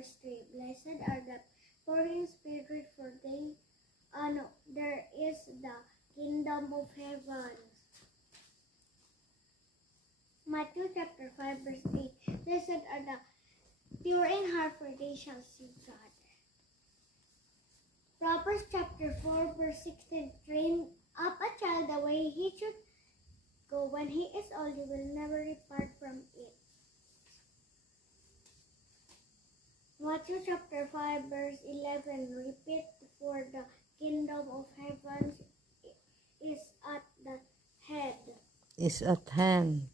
verse 3. Blessed are the poor in spirit, for they, there is the kingdom of heaven. Matthew chapter 5 verse 8. Blessed are the pure in heart, for they shall see God. Proverbs chapter 4 verse 16. Train up a child the way he should go. When he is old, he will never depart from it. Matthew chapter 5 verse 11. Repeat, for the kingdom of heaven is at the head. Is at hand.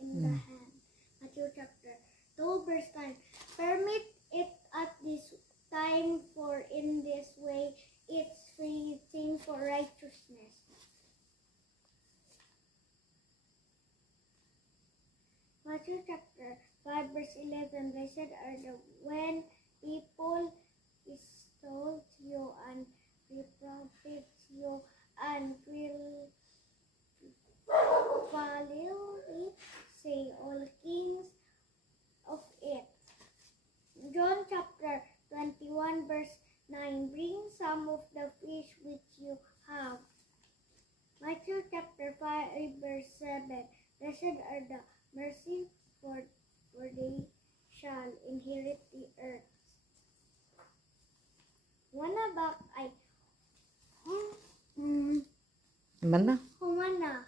In the hand. Matthew chapter 2 verse 9. Permit it at this time, for in this way it's fitting for righteousness. Matthew chapter 5 verse 11. Blessed are the when people insult you and reprobate you and will foully say all kings of it. John chapter 21 verse 9. Bring some of the fish which you have. Matthew chapter 5 verse 7. Blessed are the mercy, for they shall inherit the earth. Humana. Mana? Humana.